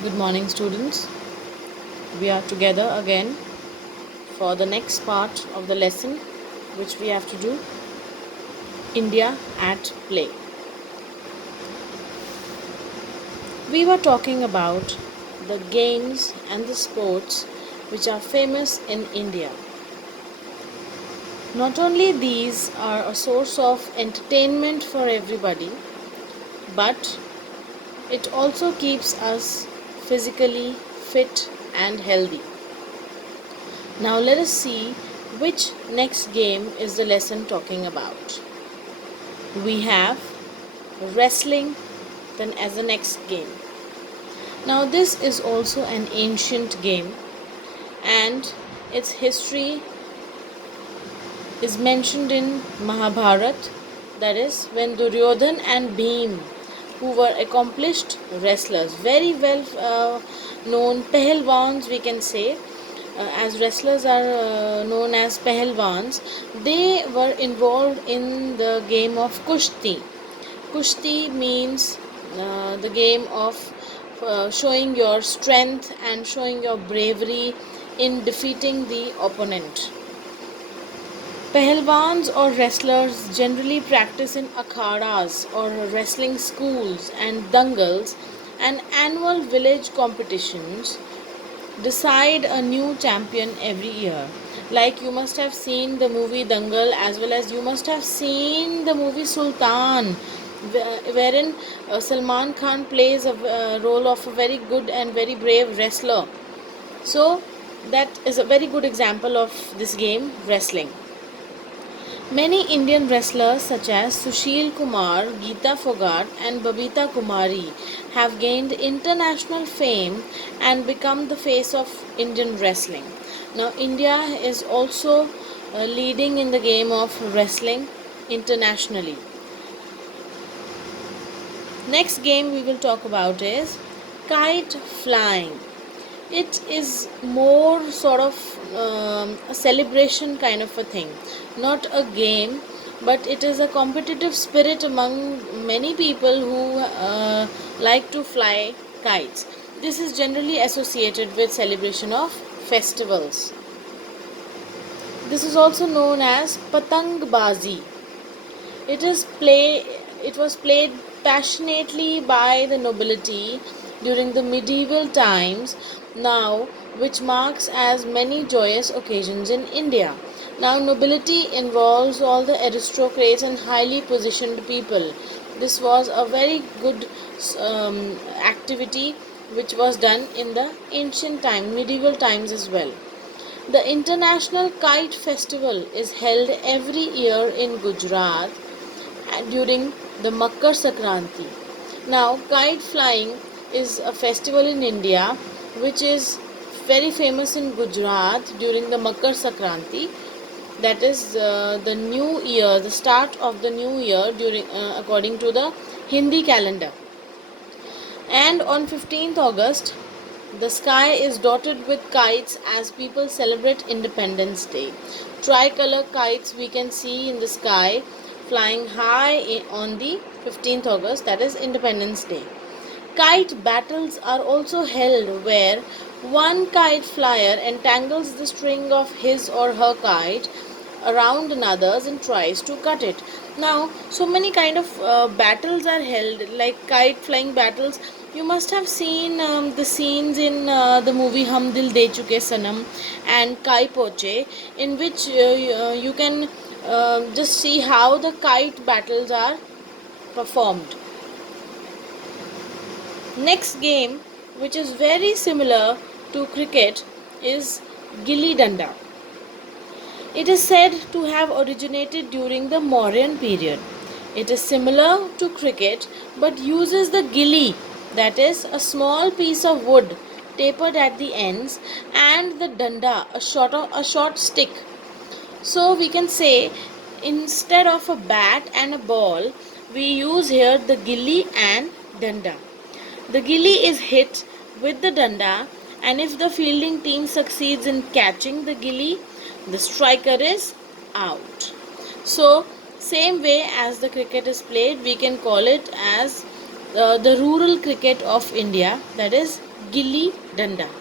Good morning, students. We are together again for the next part of the lesson, which we have to do India at Play. We were talking about the games and the sports which are famous in India. Not only these are a source of entertainment for everybody, but it also keeps us physically fit and healthy. Now let us see which next game is the lesson talking about. We have wrestling then as the next game. Now this is also an ancient game and its history is mentioned in Mahabharat, that is when Duryodhan and Bhim, who were accomplished wrestlers, very well known pehlwans, we can say, as wrestlers are known as pehlwans, they were involved in the game of kushti. Kushti means the game of showing your strength and showing your bravery in defeating the opponent. Pehlwans or wrestlers generally practice in akhadas or wrestling schools and dangals, and annual village competitions decide a new champion every year. Like you must have seen the movie Dangal, as well as you must have seen the movie Sultan, wherein Salman Khan plays a role of a very good and very brave wrestler. So that is a very good example of this game, wrestling. Many Indian wrestlers such as Sushil Kumar, Geeta Fogart, and Babita Kumari have gained international fame and become the face of Indian wrestling. Now, India is also leading in the game of wrestling internationally. Next game we will talk about is kite flying. It is more sort of a celebration kind of a thing, not a game, but it is a competitive spirit among many people who like to fly kites. This is generally associated with celebration of festivals. This is also known as patang bazi. It is play. It was played passionately by the nobility during the medieval times, now which marks as many joyous occasions in India. Now nobility involves all the aristocrats and highly positioned people. This was a very good activity which was done in the ancient time, medieval times as well. The International Kite Festival is held every year in Gujarat during the Makar Sankranti. Now, kite flying is a festival in India which is very famous in Gujarat during the Makar Sankranti. That is the new year, the start of the new year during according to the Hindi calendar. And on 15th August, the sky is dotted with kites as people celebrate Independence Day. Tricolor kites we can see in the sky flying high on the 15th August, that is Independence Day. Kite battles are also held where one kite flyer entangles the string of his or her kite around another's and tries to cut it. Now, so many kind of battles are held, like kite flying battles. You must have seen the scenes in the movie Hum Dil De Chuke Sanam and Kai Poche, in which you can just see how the kite battles are performed. Next game, which is very similar to cricket, is Gilli Danda. It is said to have originated during the Mauryan period. It is similar to cricket but uses the gilli, that is a small piece of wood tapered at the ends, and the danda, a short stick. So we can say instead of a bat and a ball, we use here the gilli and danda. The gilli is hit with the danda, and if the fielding team succeeds in catching the gilli, the striker is out. So, same way as the cricket is played, we can call it as the rural cricket of India, that is Gilli Danda.